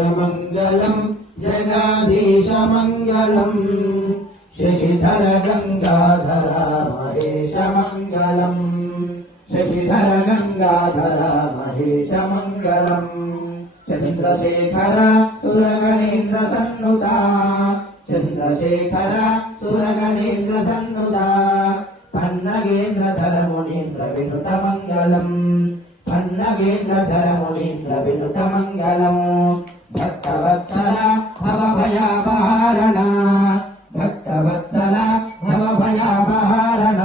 ईशमङ्गलम् जगाधीशमङ्गलम् शशिधर गंगाधर महेशमङ्गलम् शशिधर गंगाधर महेशमङ्गलम् चन्द्रशेखर सुरगणेन्द्र सन्नुता चन्द्रशेखर सुरगणेन्द्र सन्नुता पन्नगेन्द्रधर मुनीन्द्र विनुत मङ्गलम् पन्नगेन्द्रधर मुनीन्द्र विनुत मङ्गलम् भक्तवत्सल भवभयापहारण भक्तवत्सल भवभयापहारण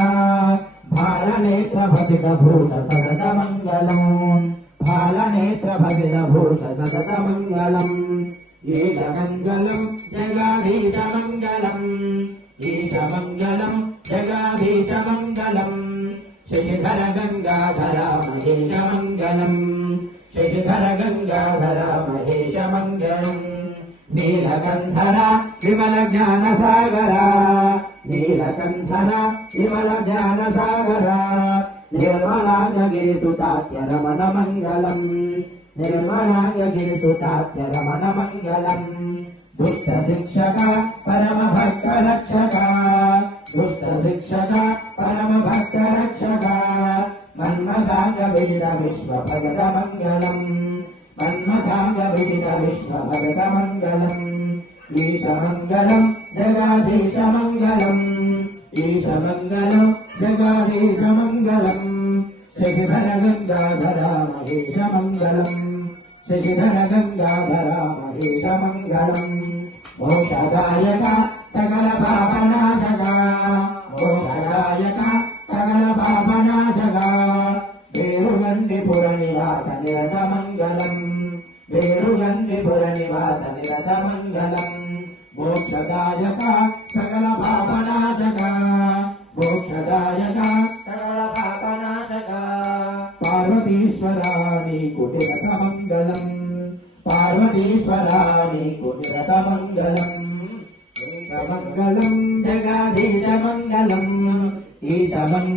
भालनेत्र भजित भूत सतत मङ्गलम् भालनेत्र भजित भूत सतत मङ्गलम् ईशमङ्गलम् जगाधीशमङ्गलम् ईशमङ्गलम् जगाधीशमङ्गलम् शशिधर गंगाधर महेशमङ्गलम् शशिधर गंगाधर महेशमङ्गलम् नीलकंठर विमल ज्ञानसागर नीलकंठर विमल ज्ञानसागर निर्मलाङ्गगिरिसुताख्य रमण मङ्गलम् निर्मलाङ्गगिरिसुताख्य रमण मङ्गलम् दुष्ट शिक्षक परम भक्त रक्षक दुष्ट शिक्षक परम भक्त रक्षक मन्मथांग विदित विश्व भगत मङ्गलम् मन्मथांग विदित विश्व भगत मङ्गलम् ईशमङ्गलम् जगाधीशमङ्गलम् ईशमङ्गलम् जगाधीशमङ्गलम् शशिधर गंगाधर महेशमङ्गलम् शशिधर गंगाधर महेशमङ्गलम् मोक्षदायक सकल पापनाशक मोक्षदायक सकल पापनाशक वेरुगण्डिपुर निवास निरत मङ्गलम् वेरुगण्डिपुर निवास निरत मङ्गलम् मोक्षदायक सकल पापनाशक मोक्षदायक सकल पापनाशक पार्वतीश्वराणि कुटिरत मङ्गलम् पार्वतीश्वराणि कुटिरत मङ्गलम् ईशमङ्गलम् जगाधीशमङ्गलम् ईशमङ्गलम्